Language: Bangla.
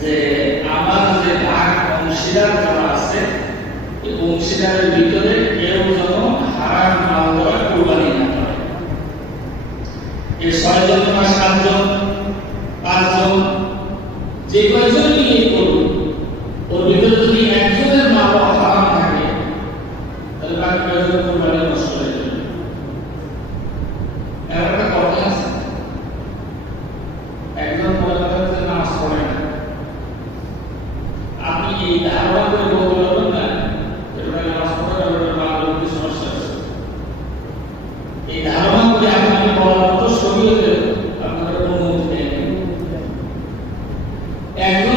যে আমার যে ভাগ অংশীদার যারা আছে এই অংশীদারের ভিতরে কেউ যেন হারাম মাল দ্বারা কুরবানি না করে। এই 6 জন বা 7 জন 5 জন যে কয়জন নিয়ে করুন, ওর ভিতরে যদি একজনের মাল হারাম থাকে তাহলে বাকি কয়জন কুরবানি নষ্ট হয়ে যাবে। এর একটা কথা আছে, একজন বলে যে নামাজ পড়ে না, আপনি এই ধারণা করে বলতে পারবেন না এটা নামাজ পড়ে ওটা মালের কি সমস্যা আছে। এই ধারণা করে আপনাকে বলার মতো শরীয়তে আপনার অনুমতি নেই। একজন